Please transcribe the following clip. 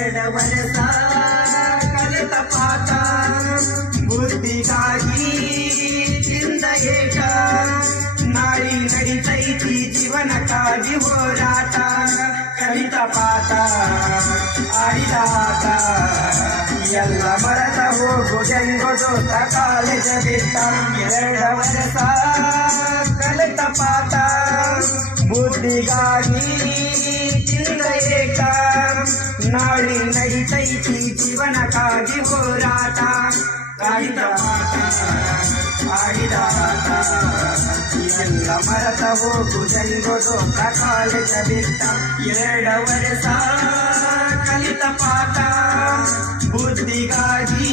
2 ವರ್ಷ ಕಲಿತ ಪಾಠ ಬುದ್ಧಿಗಾಗಿ ತಿಂದ ಏಟ ನಾಳಿ ನಡಿತೈತಿ ಜೀವನಕ್ಕಾಗಿ ಹೋರಾಟ ಕಲಿತ ಪಾಠ ಆಡಿದ ಆಟ ಎಲ್ಲ ಮರೆತ ಹೋಗುದೆಂಬುದು ಕಾಲೇಜ ಬಿಟ್ಟ 2 ವರ್ಷ ಕಲಿತ ಪಾಠ ಬುದ್ಧಿಗಾಗಿ ತಿಂದ ಏಟ ನಾಳಿ ನಡಿತೈತಿ ಜೀವನಕ್ಕಾಗಿ ಹೋರಾಟ ಕಲಿತ ಪಾಠ ಆಡಿದ ಆಟ ಎಲ್ಲ ಮರೆತ ಹೋಗುದೆಂಬುದು ಕಾಲೇಜ ಬಿಟ್ಟ 2 ವರ್ಷ ಕಲಿತ ಪಾಠ ಬುದ್ಧಿಗಾಗಿ